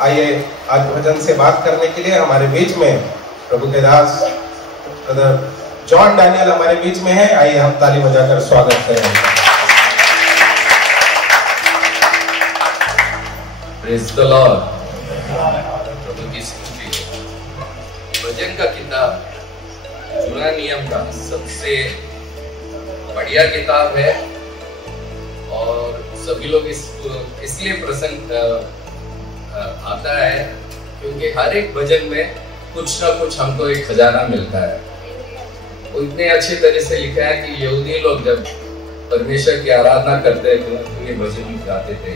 आइए आज भजन से बात करने के लिए हमारे बीच में प्रभु के दास ब्रदर जॉन डैनियल हमारे बीच में है। आइए हम ताली बजाकर स्वागत करें। Praise the Lord. प्रभु की स्तुति। भजन का किताब पुराने नियम का सबसे बढ़िया किताब है और सभी लोग इसलिए प्रसन्न आता है क्योंकि हर एक भजन में कुछ ना कुछ हमको एक खजाना मिलता है। वो इतने अच्छे तरह से लिखा है कि यहूदी लोग जब परमेश्वर की आराधना करते थे तो ये भजन गाते थे।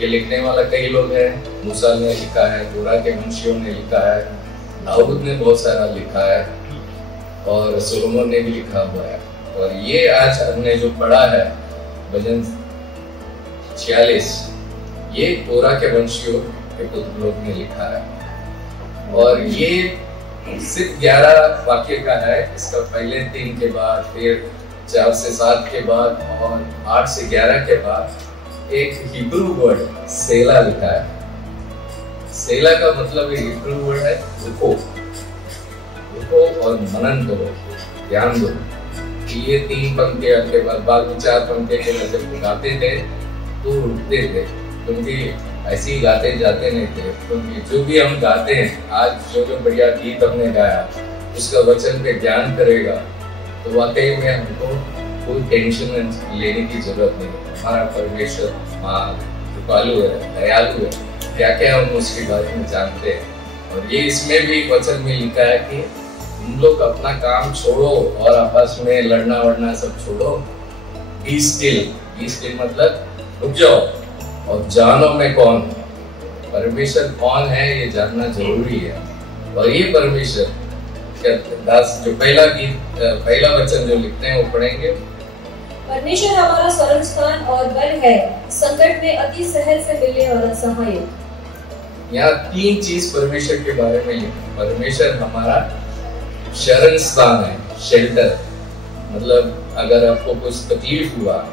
ये लिखने वाला कई लोग हैं। मूसा ने लिखा है, कोरह के वंशियों ने लिखा है, दाऊद ने बहुत सारा लिखा है और सुलेमान ने भी लिखा हुआ है। और ये आज हमने जो पढ़ा है भजन 46, ये कोरह के वंशियों के पुत्र लोग ने लिखा है और ये सिर्फ 11 वाक्य का है। इसका पहले 3 के बाद, फिर 4 से 7 के बाद और 8 से 11 के बाद एक हिब्रू वर्ड सेला लिखा है। सेला का मतलब हिब्रू वर्ड है रुको। रुको और मनन करो, ध्यान दो। ये 3 पंक्तियों के बाद बाकी 4 पंक्तियों के जब गाते थे तो रुकते थे क्योंकि ऐसे ही गाते जाते नहीं थे। क्योंकि जो भी हम गाते हैं आज, जो बढ़िया गीत हमने गाया उसका वचन पे ध्यान करेगा तो वाकई में हमको कोई टेंशन लेने की जरूरत नहीं। हमारा परमेश्वर महान कृपालु है, दयालु है, क्या क्या हम उसके बारे में जानते हैं। और ये इसमें भी वचन में लिखा है कि तुम लोग अपना काम छोड़ो और आपस में लड़ना वड़ना सब छोड़ो। बी स्टिल मतलब रुक जाओ और जानो मैं कौन, परमेश्वर कौन है ये जानना जरूरी है। और ये परमेश्वर दास जो पहला वचन जो लिखते हैं वो पढ़ेंगे। परमेश्वर हमारा शरण स्थान और बल है, संकट में अति सहज से मिलने वाला सहायक। यहाँ 3 चीज परमेश्वर के बारे में लिखा। परमेश्वर हमारा शरण स्थान है, शेल्टर। मतलब अगर आपको कुछ तकलीफ हुआ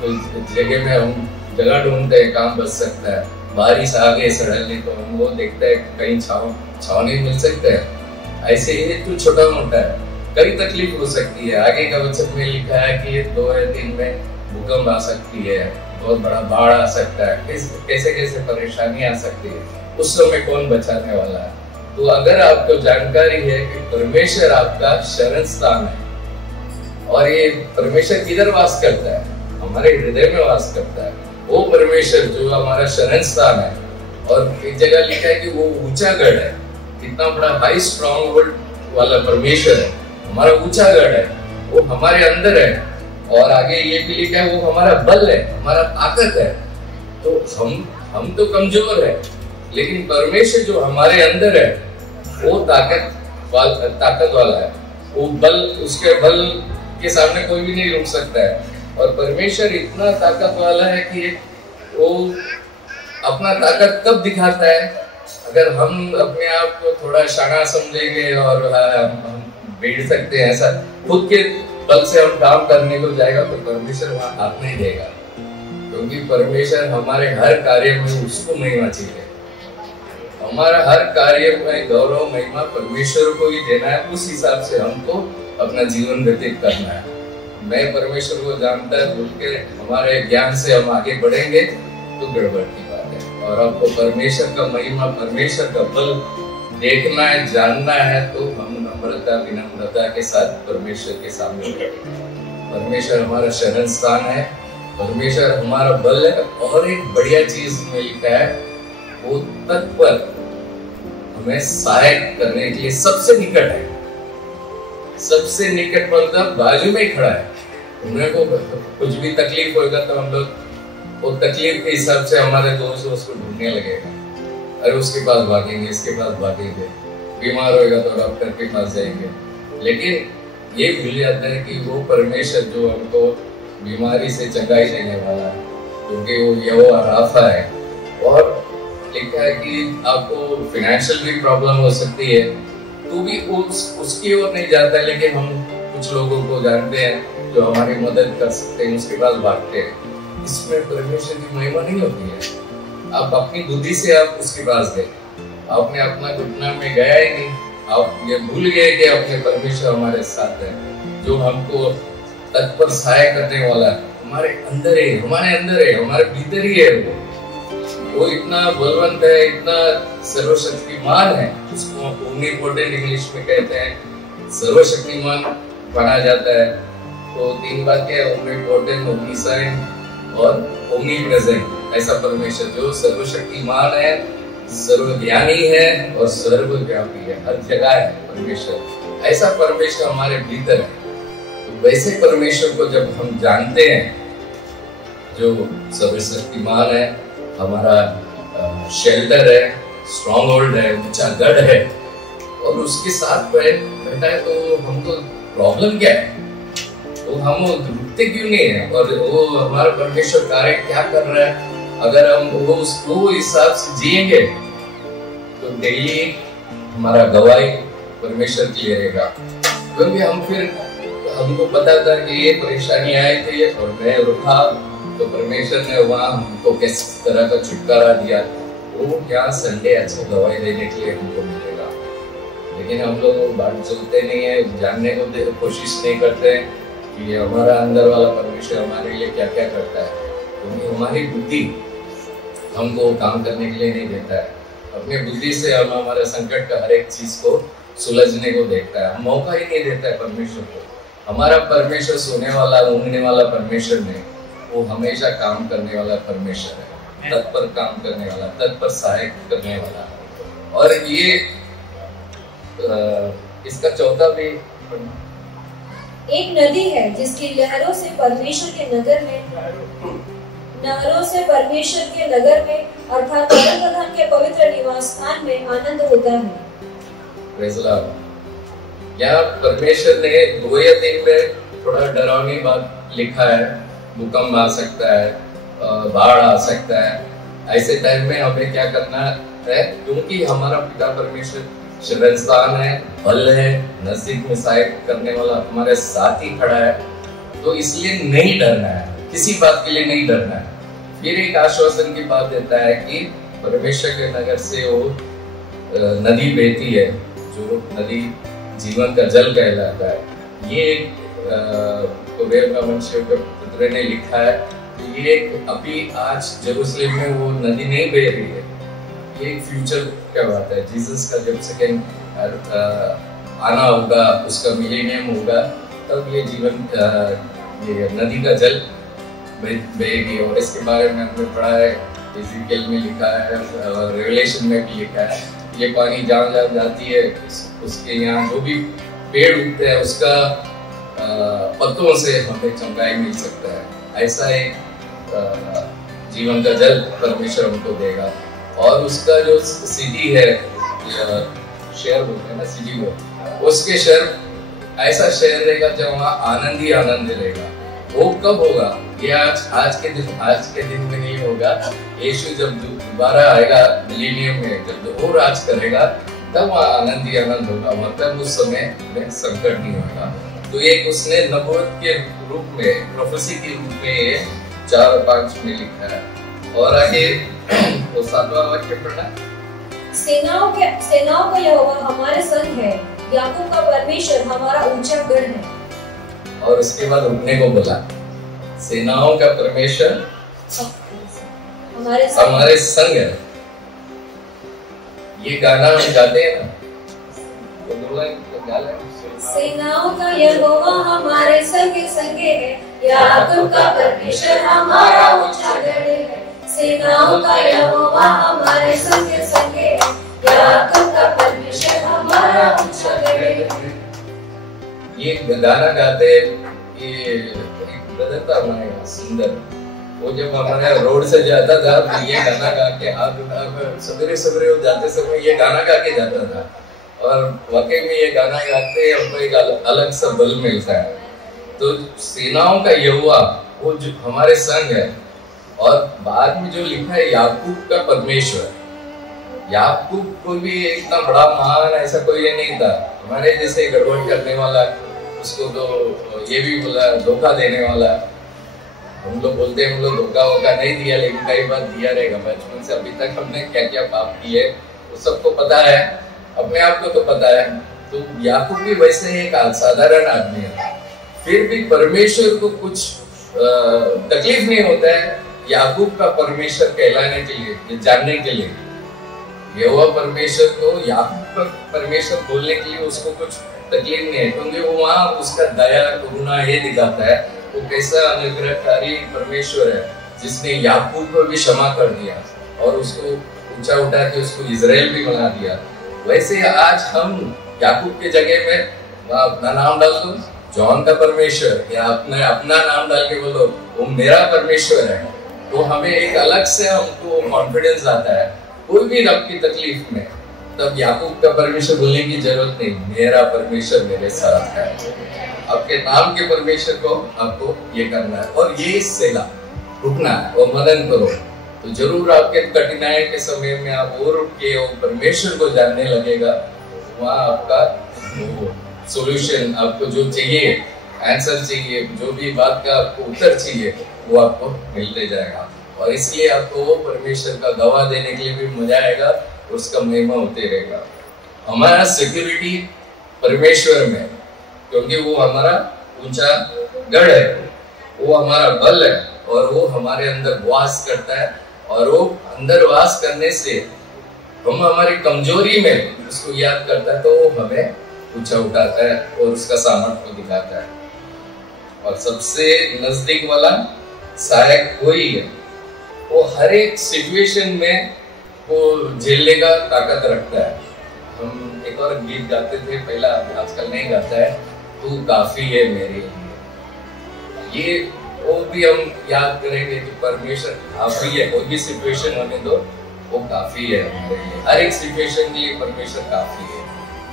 तो जगह में हम जगह ढूंढते हैं, काम बच सकता है। बारिश आ गई सडनली तो हम वो देखते हैं कहीं छावनी मिल सकता है। ऐसे ही तो छोटा मोटा है, कई तकलीफ हो सकती है। आगे का वचन में लिखा है कि 2 या 3 में भूकंप आ सकती है, बहुत बड़ा बाढ़ आ सकता है, कैसे कैसे परेशानी आ सकती है। उस समय कौन बचाने वाला है? तो अगर आपको जानकारी है कि परमेश्वर आपका शरण स्थान है और ये परमेश्वर किधर वास करता है? हमारे हृदय में वास करता है। वो परमेश्वर जो हमारा शरण स्थान है। और एक जगह लिखा है कि वो ऊंचा गढ़ है। कितना बड़ा हाई स्ट्रॉन्ग होल्ड वाला परमेश्वर है, हमारा ऊंचा गढ़ है, वो हमारे अंदर है। और आगे ये भी लिखा है वो हमारा बल है, हमारा ताकत है। तो हम तो कमजोर है, लेकिन परमेश्वर जो हमारे अंदर है वो ताकत वाला है। वो बल, उसके बल के सामने कोई भी नहीं रुक सकता है। और परमेश्वर इतना ताकत वाला है कि वो अपना ताकत कब दिखाता है? अगर हम अपने आप को थोड़ा शाना समझेंगे और हम बैठ सकते हैं, ऐसा खुद के बल से हम काम करने को जाएगा तो परमेश्वर वहां हाथ नहीं देगा। क्योंकि परमेश्वर हमारे हर कार्य में उसको महिमा चाहिए। हमारा हर कार्य में गौरव महिमा परमेश्वर को ही देना है। उस हिसाब से हमको अपना जीवन व्यतीत करना है। मैं परमेश्वर को जानता है बोल के हमारे ज्ञान से हम आगे बढ़ेंगे तो गड़बड़ की बात है। और आपको परमेश्वर का महिमा, परमेश्वर का बल देखना है, जानना है तो हम नम्रता विनम्रता के साथ परमेश्वर के सामने बढ़ेंगे। परमेश्वर हमारा शरण स्थान है, परमेश्वर हमारा बल है। और एक बढ़िया चीज में लिखा है वो तत्पर हमें सहायक करने के लिए सबसे निकट है। सबसे निकट मतलब बाजू में ही खड़ा है। उन्हें को कुछ भी तकलीफ होगा तो हम लोग वो तकलीफ के हिसाब से हमारे दोस्त उसको ढूंढने लगेगा। अरे उसके पास भागेंगे, इसके पास भागेंगे, बीमार होगा तो डॉक्टर के पास जाएंगे। लेकिन ये भूल जाता है कि वो परमेश्वर जो हमको बीमारी से चंगाई देने वाला है, क्योंकि वो यहोवा राफा है। और लिखा है कि आपको फाइनेंशियल भी प्रॉब्लम हो सकती है तो भी उसकी ओर नहीं जाता है। लेकिन हम कुछ लोगों को जानते हैं जो हमारी मदद कर सकते हैं, उसके पास भागते हैं। इसमें परमेश्वर की महिमा नहीं होती है। आप अपनी बुद्धि से आप उसके पास गए, आपने अपना घुटना में गया ही नहीं, आप ये भूल गए कि अपने परमेश्वर हमारे साथ है, जो हमको तत्पर सहाय करने वाला हमारे अंदर है, हमारे भीतर ही है। वो इतना बलवंत है, इतना सर्वशक्तिमान है, उसको ओमनीपोटेंट इंग्लिश में कहते हैं, सर्वशक्तिमान माना जाता है। तो तीन बातें हैं, ओमनीपोटेंट, ओमनीसेंट और ओमनीप्रेजेंट। ऐसा परमेश्वर जो सर्वशक्तिमान है, सर्वज्ञानी है और सर्वव्यापी है, हर जगह है परमेश्वर। ऐसा परमेश्वर हमारे भीतर है। तो वैसे परमेश्वर को जब हम जानते हैं, जो सर्वशक्तिमान है, हमारा शेल्टर है, स्ट्रॉन्ग होल्ड है, ऊंचा गढ़ है, और उसके साथ बैठा है, तो हमको प्रॉब्लम क्या है? तो हम रुकते क्यों नहीं है? और वो हमारा परमेश्वर कार्य क्या कर रहा है, अगर हम वो उसको हिसाब से जिएंगे तो डेली हमारा गवाही परमेश्वर की रहेगा। क्योंकि हमको पता था कि ये परेशानी आई थी और मैं रुका, तो परमेश्वर ने वहाँ हमको किस तरह का छुटकारा दिया। वो क्या संडे अच्छा गवाही देने के लिए हमको मिलेगा। लेकिन हम लोग बात सुनते नहीं है, जानने को कोशिश नहीं करते कि हमारा अंदर वाला परमेश्वर हमारे लिए क्या क्या करता है। क्योंकि हमारी बुद्धि हमको काम करने के लिए नहीं देता है। अपनी बुद्धि से हम हमारे संकट का हर एक चीज को सुलझने को देखता है, मौका ही नहीं देता है परमेश्वर को। हमारा परमेश्वर सोने वाला, ऊँघने वाला परमेश्वर नहीं, वो हमेशा काम करने वाला परमेश्वर है, तत्पर काम करने वाला, तत्पर सहायक करने वाला। और ये इसका चौथा भी, एक नदी है जिसकी लहरों से परमेश्वर के नगर में अर्थात परम प्रधान के पवित्र निवास स्थान में आनंद होता है। Praise Lord. यहाँ परमेश्वर ने 2 या 3 में थोड़ा डरावनी बात लिखा है। भूकंप आ सकता है, बाढ़ आ सकता है। ऐसे टाइम में हमें क्या करना है? क्योंकि हमारा पिता परमेश्वर शरणस्थान है, बल है, नजदीक में सहायक करने वाला हमारे साथ ही खड़ा है, तो इसलिए नहीं डरना है, किसी बात के लिए नहीं डरना है। फिर एक आश्वासन की बात देता है कि परमेश्वर के नगर से वो नदी बहती है, जो नदी जीवन का जल कहलाता है। ये मनुष्य के पुत्र ने लिखा है कि ये अभी आज जेरूसलम में वो नदी नहीं बह रही है, ये एक फ्यूचर क्या बात है। जीसस का जब सेकेंड आना होगा, उसका मिलेनियम होगा, तब ये ये नदी का जल बहेगी। और इसके बारे में हमने पढ़ा है, इज़ेकियल में लिखा है, रेवलेशन में भी लिखा है। ये पानी जहाँ जहाँ जाती है, उसके यहाँ जो भी पेड़ उगते हैं उसका पत्तों से हमें चंगाई मिल सकता है। ऐसा एक जीवन का जल परमेश्वर हमको देगा। और उसका जो सिटी है, शहर बोलते हैं ना, सिटी को, उसके शहर ऐसा शहर रहेगा जहाँ वहाँ आनंद ही आनंद रहेगा। वो कब होगा? ये आज के दिन में नहीं होगा। यीशु जब दोबारा आएगा मिलेनियम में, जब वो राज करेगा, तब वहाँ आनंद ही आनंद होगा। मतलब उस समय में संकट नहीं होगा। तो एक उसने नबूवत के रूप में, प्रोफेसी के रूप में 4 और 5 में लिखा है। और आगे वो 7वां वाक्य पढ़ना, सेनाओं का यहोवा हमारे संग है, याकूब का परमेश्वर हमारा ऊंचा गढ़ है। और उसके बाद उठने को बोला, सेनाओं का परमेश्वर हमारे संग है। ये गाना हम गाते हैं ना, सेनाओं का यहोवा हमारे संगे है, याकूब का परमेश्वर हमारा ऊंचा गढ़ है। सेनाओं का यहोवा हमारे संगे है, याकूब का परमेश्वर हमारा ऊंचा गढ़ है। ये गाना गाते, ये एक ब्रदर था हमारे यहाँ, सुंदर, वो जब हमारे रोड से जाता था तो ये गाना गा के हाथ उठाकर सवेरे वो जाते समय ये गाना गा के जाता था। और वाकई में ये गाना गाते हमको एक अलग सा बल मिलता है। तो सेनाओं का यहोवा वो जो हमारे संग है। और बाद में जो लिखा है, याकूब का परमेश्वर, याकूब कोई भी इतना बड़ा महान ऐसा कोई नहीं था, हमारे जैसे गड़बड़ करने वाला, उसको तो ये भी बोला धोखा देने वाला। हम लोग बोलते हैं हम लोग धोखा नहीं दिया, लेकिन कई बार दिया रहेगा। बचपन से अभी तक हमने क्या क्या पाप किए सबको पता है, अपने आप को तो पता है। तो याकूब भी वैसे एक साधारण आदमी है, फिर भी परमेश्वर को कुछ तकलीफ नहीं होता है याकूब का परमेश्वर कहलाने के लिए, जानने के लिए। यहोवा परमेश्वर को याकूब परमेश्वर बोलने के लिए उसको कुछ तकलीफ नहीं है, क्योंकि वो वहाँ उसका दया करुणा ये दिखाता है वो कैसा अनुग्रहकारी परमेश्वर है, जिसने याकूब को भी क्षमा कर दिया और उसको ऊंचा उठा के उसको इजराइल भी बना दिया। वैसे आज हम याकूब के जगह में अपना नाम डाल दो जॉन का परमेश्वर, या अपना नाम डाल के बोलो वो मेरा परमेश्वर है, तो हमें एक अलग से हमको कॉन्फिडेंस आता है कोई भी रब की तकलीफ में। तब याकूब का परमेश्वर बोलने की जरूरत नहीं, मेरा परमेश्वर मेरे साथ है। आपके नाम के परमेश्वर को आपको ये करना है और ये सेला रुकना है और मनन करो, तो जरूर आपके कठिनाई के समय में आप और रुक के परमेश्वर को जानने लगेगा, वहाँ आपका सॉल्यूशन, आपको जो चाहिए आंसर चाहिए, जो भी बात का आपको उत्तर चाहिए वो आपको मिलते जाएगा। और इसलिए आपको वो परमेश्वर का गवाह देने के लिए भी मजा आएगा, उसका महिमा होते रहेगा। हमारा सिक्योरिटी परमेश्वर में, क्योंकि वो हमारा ऊंचा गढ़ है, वो हमारा बल है और वो हमारे अंदर वास करता है, और वो अंदर वास करने से हम हमारी कमजोरी में उसको याद करता है, तो वो हमें ऊंचा उठाता है और उसका सामर्थ्य को दिखाता है। और सबसे नजदीक वाला सहायक वही है, वो हर एक सिचुएशन में वो झेलने का ताकत रखता है। हम एक और गीत गाते थे पहला, आजकल नहीं गाता है, तू काफी है मेरे लिए। ये वो भी हम याद करेंगे कि परमेश्वर काफी है, कोई भी सिचुएशन होने दो वो काफी है हमारे लिए, हर एक सिचुएशन के लिए परमेश्वर काफी है।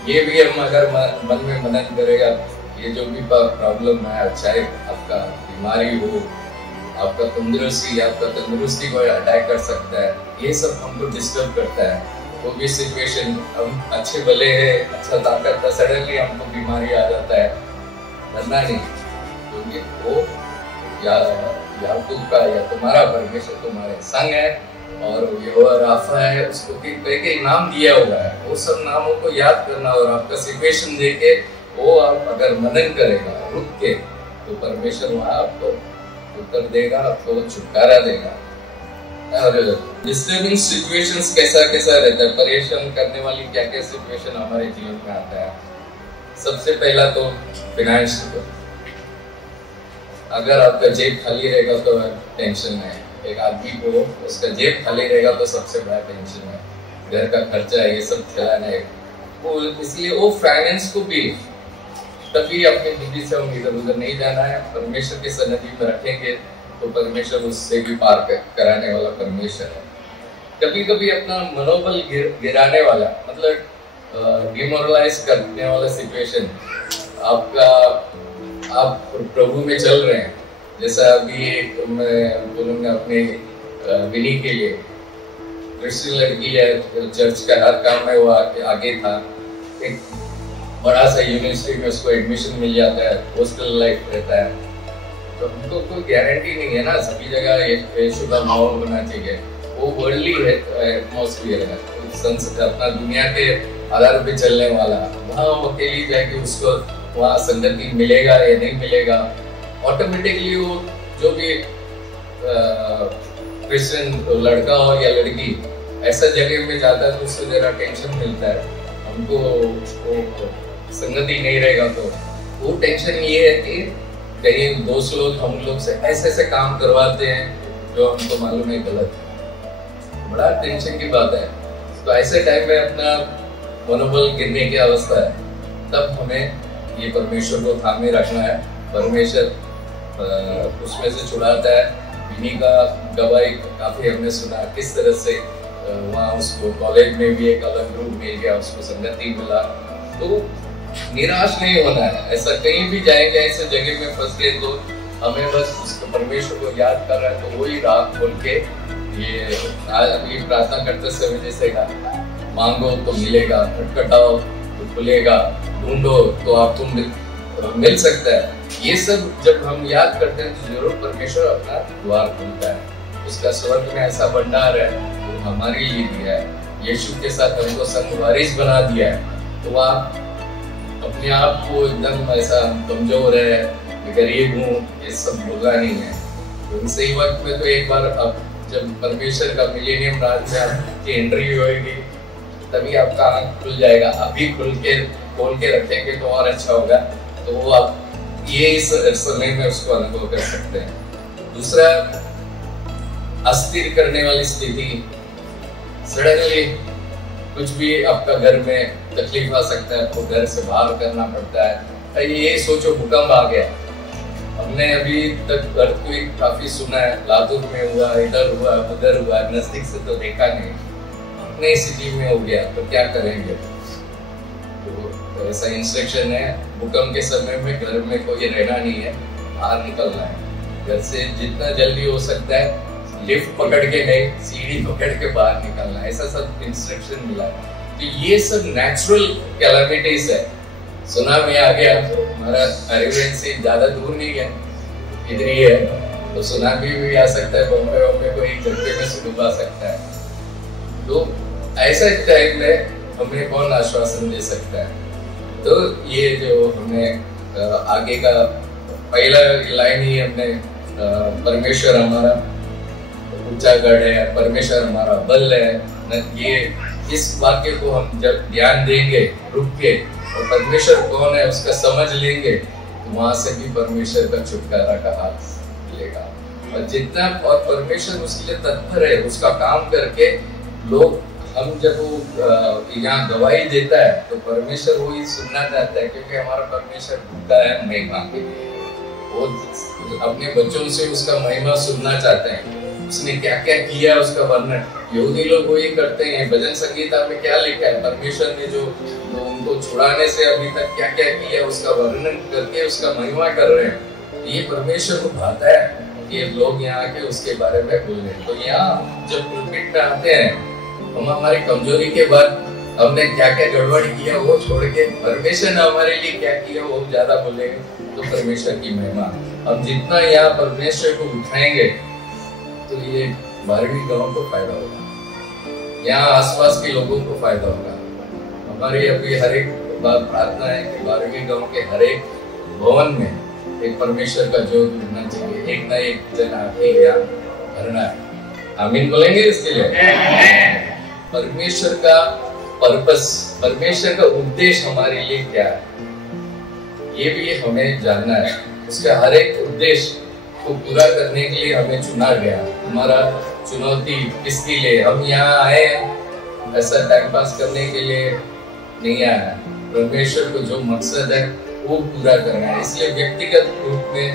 ये भी हम अगर मन में मनन करेगा, ये जो भी प्रॉब्लम है, चाहे आपका बीमारी हो, आपका तंदुरुस्ती को अटैक कर सकता है, ये सब हमको डिस्टर्ब करता है। वो भी सिचुएशन हम अच्छे भले है, अच्छा ताकत था, सडनली हमको बीमारी आ जाता है, डरना नहीं, क्योंकि वो याकूब का या तुम्हारा परमेश्वर तुम्हारे संग है और यहोवा राफा है, उसको कई नाम दिया हुआ है। वो सब नामों को याद करना और आपका सिचुएशन देके वो आप अगर मनन करेगा रुक के, तो परमेश्वर वहाँ आपको उत्तर देगा, आपको छुटकारा देगा। और डिस्टर्बिंग सिचुएशंस कैसा रहता है, परेशान करने वाली क्या क्या सिचुएशन हमारे जीवन में आता है। सबसे पहला तो फाइनेंशियल, अगर आपका जेब खाली रहेगा तो टेंशन है। एक आदमी को उसका जेब खाली रहेगा तो सबसे बड़ा टेंशन है, घर का खर्चा है, ये सब चलाना है। वो इसलिए वो फाइनेंस को भी तभी अपनी बुद्धि से हम इधर उधर नहीं जाना है, परमेश्वर के सन्निधि में रखेंगे तो परमेश्वर उससे भी पार कराने वाला परमेश्वर है। कभी कभी अपना मनोबल गिराने वाला, मतलब डिमोरलाइज करने वाला सिचुएशन, आपका आप प्रभु में चल रहे हैं, जैसा अभी मैं बोलूँगा अपने विनी के लिए, क्रिश्चियन लड़की है, चर्च का हर काम में वो आगे था, एक बड़ा सा यूनिवर्सिटी में उसको एडमिशन मिल जाता है, हॉस्टल लाइफ रहता है, तो हमको कोई गारंटी नहीं है ना, सभी जगह एक शुद्ध माहौल होना चाहिए। वो वर्ल्डली एटमॉस्फेयर है, अपना दुनिया के आधार पे चलने वाला, वहाँ वो अकेली जाके उसको वहाँ संगति मिलेगा या नहीं मिलेगा। ऑटोमेटिकली वो जो भी क्रिश्चियन लड़का हो या लड़की ऐसा जगह में जाता है तो उसको जरा टेंशन मिलता है, हमको वो संगति नहीं रहेगा, तो वो टेंशन ये है कि कहीं दोस्त लोग हम लोग से ऐसे काम करवाते हैं जो हमको मालूम है गलत है, बड़ा टेंशन की बात है। तो ऐसे टाइम में अपना मनोबल गिरने की अवस्था है, तब हमें ये परमेश्वर को थामे रखना है। परमेश्वर उसमें से छुड़ाता है। विनी का गवाही काफी हमने सुना, किस तरह से वहाँ उसको कॉलेज में भी एक अलग ग्रुप मिल गया, उसको संगति मिला। तो निराश नहीं होना है, ऐसा कहीं भी जाएंगे ऐसे जगह में फंस गए तो हमें बस उसको परमेश्वर को याद कर रहा है, तो वही राह खोल के ये आज अभी प्रार्थना करते समय जैसे मांगो तो मिलेगा, खटखटाओ तो खुलेगा, ढूंढो तो आपको मिल सकता है। ये सब जब हम याद करते हैं तो जरूर परमेश्वर अपना द्वार खोलता है। उसका स्वर्ग में ऐसा भंडार है वो हमारे लिए दिया है। यीशु के साथ हमको संगवारिश बना दिया है, तो आप अपने आप को एकदम ऐसा कमजोर है, गरीब हूँ, ये सब बोलना नहीं है। तो सही वक्त में तो एक बार अब जब परमेश्वर का मिलेनियम राज में आपकी एंट्री होगी तभी आपका आँख खुल जाएगा। अभी खोल के रखेंगे तो और अच्छा होगा। तो वो आप ये इस समय में उसको अनुभव कर सकते हैं। दूसरा, अस्थिर करने वाली स्थिति, सडनली कुछ भी आपका घर में तकलीफ आ सकता है, आपको घर से बाहर करना पड़ता है। ये सोचो भूकंप आ गया, हमने अभी तक अर्थक्वेक काफी सुना है, लातूर में हुआ, इधर हुआ, उधर हुआ, नजदीक से तो देखा नहीं, अपने सिटी में हो गया तो क्या करेंगे। तो ऐसा इंस्ट्रक्शन है, भूकंप के समय में घर में कोई रहना नहीं है, बाहर निकलना है। घर से जितना जल्दी हो सकता है लिफ्ट पकड़ के नहीं, सीढ़ी पकड़ के बाहर निकलना है, ऐसा सब इंस्ट्रक्शन मिला है। तो ये सब नेचुरल कैलामिटीज है। सुनामी आ गया, हमारा अरेबियन से ज्यादा दूर नहीं है, इधर ही है, तो सुनामी भी आ सकता है, बॉम्बे को एक झटके में से डुबा सकता है। तो ऐसा टाइम में हमें कौन आश्वासन दे सकता है। तो ये जो हमने आगे का पहला लाइन ही हमने परमेश्वर हमारा ऊंचा गढ़ है, परमेश्वर हमारा बल है, ये इस वाक्य को हम जब ध्यान देंगे रुक के और परमेश्वर कौन है उसका समझ लेंगे तो वहां से भी परमेश्वर का छुटकारा का हाथ मिलेगा। और जितना और परमेश्वर उसके लिए तत्पर है, उसका काम करके लोग, हम जब वो यहाँ गवाही देता है तो परमेश्वर वो ही सुनना चाहता है, क्योंकि हमारा परमेश्वर भूखा है महिमा के लिए। वो अपने बच्चों से उसका महिमा सुनना चाहते हैं, उसने क्या क्या किया उसका वर्णन। यहूदी लोग वही करते हैं, भजन संगीता में क्या लिखा है, परमेश्वर ने जो उनको छुड़ाने से अभी तक क्या क्या किया उसका वर्णन करके उसका महिमा कर रहे हैं। ये परमेश्वर को भाता है कि लोग यहाँ आके उसके बारे में बोले। तो यहाँ जब पुलपिट में आते हैं, हम हमारी कमजोरी के बाद हमने क्या क्या गड़बड़ किया वो छोड़ के परमेश्वर ने हमारे लिए क्या किया वो ज्यादा बोलेंगे, तो परमेश्वर की महिमा। हम जितना यहाँ परमेश्वर को उठाएंगे तो ये 12वीं गांव को फायदा होगा, यहाँ आसपास के लोगों को फायदा होगा। हमारी अभी हर एक बात प्रार्थना है कि 12वीं गांव के हर एक भवन में एक परमेश्वर का जोत उठना चाहिए, एक ना एक जन आके यहाँ भरना है। आमीन बोलेंगे इसके लिए। परमेश्वर का पर्पस, परमेश्वर का उद्देश्य हमारे लिए क्या है, ये भी हमें जानना है। उसका हर एक उद्देश्य को पूरा करने के लिए हमें चुना गया। हमारा चुनौती किसके लिए, हम यहाँ आए ऐसा टाइम पास करने के लिए नहीं आया। परमेश्वर को जो मकसद है वो पूरा करना है। इसलिए व्यक्तिगत रूप में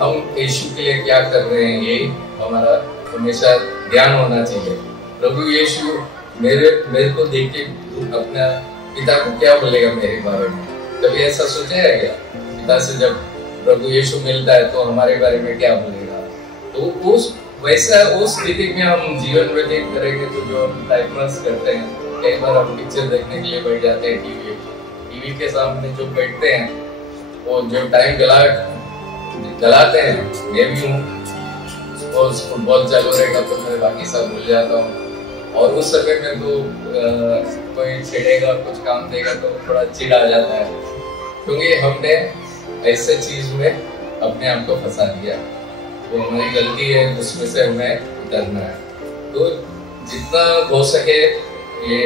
हम यीशु के लिए क्या कर रहे हैं, ये हमारा हमेशा ध्यान होना चाहिए। प्रभु यीशु मेरे को देख के अपना पिता को क्या बोलेगा मेरे बारे में, कभी ऐसा सोचा है क्या? पिता से जब प्रभु यीशु मिलता है तो हमारे बारे में क्या बोलेगा। तो उस स्थिति में हम जीवन व्यतीत करेंगे। तो जो हम टाइम पास करते हैं, कई बार हम पिक्चर देखने के लिए बैठ जाते हैं, टीवी के सामने जो बैठते हैं वो जो टाइम गलाते हैं, मैं भी हूँ, फुटबॉल चालू रहेगा तो मैं बाकी सब भूल जाता हूँ। और उस समय मेरे को कोई छेड़ेगा, कुछ काम देगा तो थोड़ा चिढ़ आ जाता है, क्योंकि हमने ऐसे चीज में अपने आप को फंसा दिया। वो हमारी गलती है, उसमें से हमें उतरना है। तो जितना हो सके ये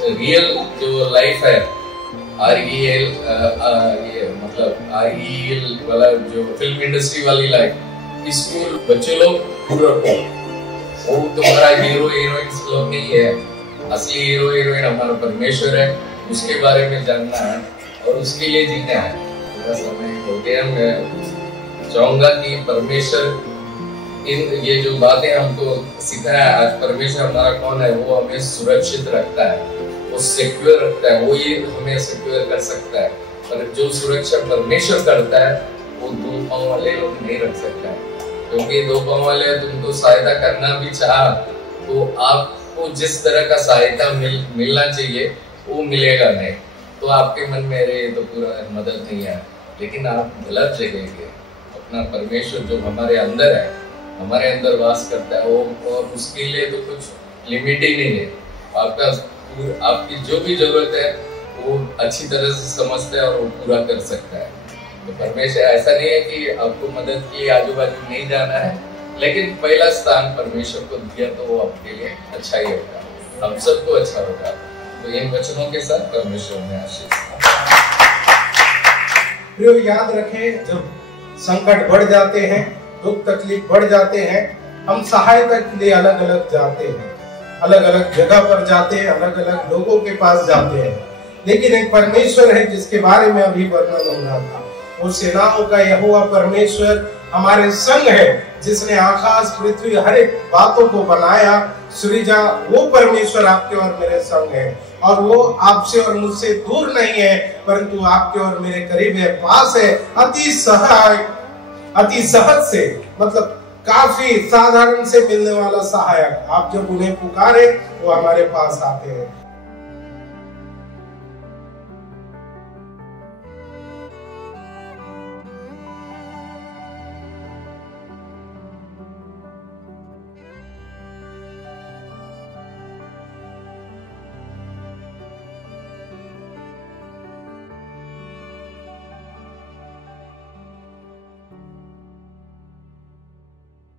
रियल जो लाइफ है, REL वाला जो फिल्म इंडस्ट्री वाली लाइफ, इसको बच्चे लोग दूर रखो। वो तुम्हारा हीरो हीरोइन लोग नहीं है, असली हीरो हीरोइन हमारा परमेश्वर है, उसके बारे में जानना है और उसके लिए जीना है। मेरा समय हो गया, मैं चाहूंगा कि परमेश्वर ये जो बातें हमको सिखाया आज, परमेश्वर हमारा कौन है, वो हमें सुरक्षित रखता है, वो सिक्योर रखता है, वो ये हमें सिक्योर कर सकता है। पर जो सुरक्षा परमेश्वर करता है वो दो पांव वाले लोग नहीं रख सकता है, क्योंकि दो पांव वाले तुमको सहायता करना भी चाहा तो आपको जिस तरह का सहायता मिलना चाहिए वो मिलेगा नहीं। तो आपके मन में रहे तो पूरा मदद नहीं है, लेकिन आप गलत जगह के अपना परमेश्वर जो हमारे अंदर है, हमारे अंदर वास करता है, वो और उसके लिए तो कुछ लिमिट ही नहीं है। आपकी जो भी जरूरत है वो अच्छी तरह से समझता है और वो पूरा कर सकता है। तो परमेश्वर, ऐसा नहीं है कि आपको मदद के लिए आजू बाजू नहीं जाना है, लेकिन पहला स्थान परमेश्वर को दिया तो वो आपके लिए अच्छा ही होगा, हम सबको अच्छा होगा। तो इन वचनों के साथ परमेश्वर ने आशीष। याद रखें, जब संकट बढ़ जाते हैं, दुख तकलीफ बढ़ जाते हैं, हम सहायता के लिए अलग अलग जाते हैं, अलग अलग जगह पर जाते हैं, अलग अलग लोगों के पास जाते हैं। लेकिन एक परमेश्वर है जिसके बारे में अभी वर्णन हो रहा था, वो सेनाओं का यहोवा परमेश्वर हमारे संग है, जिसने आकाश पृथ्वी हर एक बातों को बनाया, सृजा। वो परमेश्वर आपके और मेरे संग है, और वो आपसे और मुझसे दूर नहीं है, परंतु आपके और मेरे करीब है, पास है, अति सहज से, मतलब काफी साधारण से मिलने वाला सहायक। आप जब उन्हें पुकारे वो हमारे पास आते हैं।